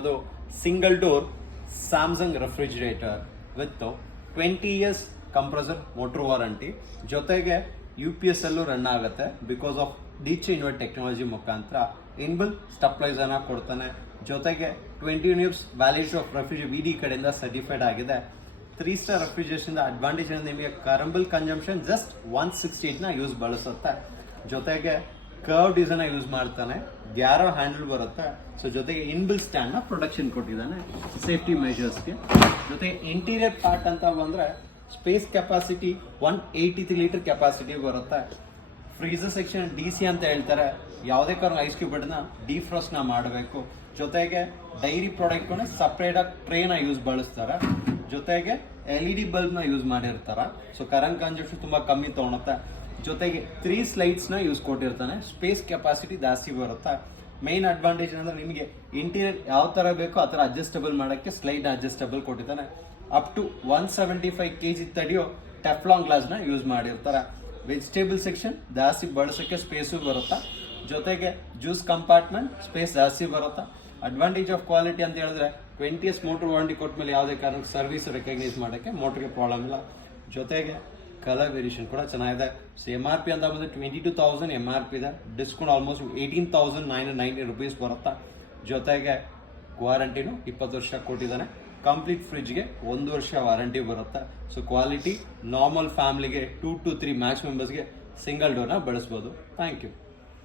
ಅದು single door Samsung refrigerator with 20 years compressor motor warranty, ಜೊತೆಗೆ UPS ಅಲ್ಲೂ run ಆಗುತ್ತೆ. Because of DC invert technology ಮುಖಾಂತರ inbuilt stabiliser ನ ಕೊಡ್ತಾನೆ. ಜೊತೆಗೆ 20 ಇಯರ್ಸ್ ವ್ಯಾಲಿಡಿಟಿ ಆಫ್ VD ಕಡೆಯಿಂದ ಸರ್ಟಿಫೈಡ್ ಆಗಿದೆ. 3 ಸ್ಟಾರ್ ರೆಫ್ರಿಜರೇಷನ್ ಅಡ್ವಾಂಟೇಜ್ ನಿಮಗೆ ಕರಂಬಲ್ ಕನ್ಸಂಪ್ಷನ್ ಜಸ್ಟ್ 168 ನ ಯೂಸ್ ಬಳಸುತ್ತೆ. ಜೊತೆಗೆ ಕರ್ವ್ ಡಿಸೈನ್ ಯೂಸ್ ಮಾಡ್ತಾನೆ, ಗ್ಯಾರೋ ಹ್ಯಾಂಡಲ್ ಬರುತ್ತೆ. ಸೊ ಜೊತೆಗೆ ಇನ್ಬಿಲ್ ಸ್ಟ್ಯಾಂಡ್ ನ ಪ್ರೊಟೆಕ್ಷನ್ ಕೊಟ್ಟಿದ್ದಾನೆ ಸೇಫ್ಟಿ ಮೆಜರ್ಸ್ಗೆ. ಜೊತೆಗೆ ಇಂಟೀರಿಯರ್ ಪಾರ್ಟ್ ಅಂತ ಬಂದ್ರೆ ಸ್ಪೇಸ್ ಕೆಪಾಸಿಟಿ 183 ಲೀಟರ್ ಕೆಪಾಸಿಟಿ ಬರುತ್ತೆ. ಫ್ರೀಜರ್ ಸೆಕ್ಷನ್ DC ಅಂತ ಹೇಳ್ತಾರೆ. ಯಾವುದೇ ಕಾರಣ ಐಸ್ ಕ್ಯೂಬ್ ನ ಡಿಫ್ರೋಸ್ಟ್ ನ ಮಾಡಬೇಕು. ಜೊತೆಗೆ ಡೈರಿ ಪ್ರಾಡಕ್ಟ್ ಸಪರೇಟ್ ಆಗಿ ಟ್ರೇನ ಯೂಸ್ ಬಳಸ್ತಾರೆ. ಜೊತೆಗೆ LED ಬಲ್ಬ್ ನ ಯೂಸ್ ಮಾಡಿರ್ತಾರೆ. ಸೊ ಕರೆಂಟ್ ಕನ್ಸಂಪ್ಷನ್ ತುಂಬಾ ಕಮ್ಮಿ ತಗೊಳುತ್ತೆ. ಜೊತೆಗೆ 3 ಸ್ಲೈಡ್ಸ್ ನ ಯೂಸ್ ಕೊಟ್ಟಿರ್ತಾನೆ. ಸ್ಪೇಸ್ ಕೆಪಾಸಿಟಿ ಜಾಸ್ತಿ ಬರುತ್ತೆ. ಮೈನ್ ಅಡ್ವಾಂಟೇಜ್ ಅಂದ್ರೆ ನಿಮಗೆ ಇಂಟೀರಿಯರ್ ಯಾವ ತರ ಬೇಕೋ ಆ ತರ ಅಡ್ಜಸ್ಟಬಲ್ ಮಾಡಕ್ಕೆ ಸ್ಲೈಡ್ ಅಡ್ಜಸ್ಟಬಲ್ ಕೊಟ್ಟಿದ್ದಾನೆ. ಅಪ್ ಟು 175 kg ತಡೆಯೋ ಟೆಫ್ಲಾನ್ ಗ್ಲಾಸ್ ನ ಯೂಸ್ ಮಾಡಿರ್ತಾರೆ. ವೆಜಿಟೇಬಲ್ ಸೆಕ್ಷನ್ ಜಾಸ್ತಿ ಬಳಸಕ್ಕೆ ಸ್ಪೇಸು ಬರುತ್ತಾ. ಜೊತೆಗೆ ಜ್ಯೂಸ್ ಕಂಪಾರ್ಟ್ಮೆಂಟ್ ಸ್ಪೇಸ್ ಜಾಸ್ತಿ ಬರುತ್ತಾ. ಅಡ್ವಾಂಟೇಜ್ ಆಫ್ ಕ್ವಾಲಿಟಿ ಅಂತ ಹೇಳಿದ್ರೆ 20 ಇಯರ್ಸ್ ಮೋಟರ್ ವಾರಂಟಿ ಕೊಟ್ಟ ಮೇಲೆ ಯಾವುದೇ ಕಾರಣಕ್ಕೆ ಸರ್ವಿಸ್ ರೆಕಗ್ನೈಸ್ ಮಾಡಕ್ಕೆ ಮೋಟರ್ಗೆ ಪ್ರಾಬ್ಲಮ್ ಇಲ್ಲ. ಜೊತೆಗೆ ಕಲರ್ ವೇರಿಯೇಷನ್ ಕೂಡ ಚೆನ್ನಾಗಿದೆ. ಸೊ MRP ಅಂತ ಬಂದ್ರೆ 22,000 MRP ಇದೆ. ಡಿಸ್ಕೌಂಟ್ ಆಲ್ಮೋಸ್ಟ್ 18,990 rupees ಬರುತ್ತಾ. ಜೊತೆಗೆ ವಾರಂಟಿನೂ 20 ವರ್ಷ ಕೊಟ್ಟಿದ್ದಾನೆ. ಕಂಪ್ಲೀಟ್ ಫ್ರಿಜ್ಗೆ 1 ವರ್ಷ ವಾರಂಟಿ ಬರುತ್ತೆ. ಸೊ ಕ್ವಾಲಿಟಿ ನಾರ್ಮಲ್ ಫ್ಯಾಮಿಲಿಗೆ 2 to 3 ಮ್ಯಾಕ್ಸ್ ಮೆಂಬರ್ಸ್ಗೆ ಸಿಂಗಲ್ ಡೋರ್ನ ಬಳಸಬಹುದು. Thank you.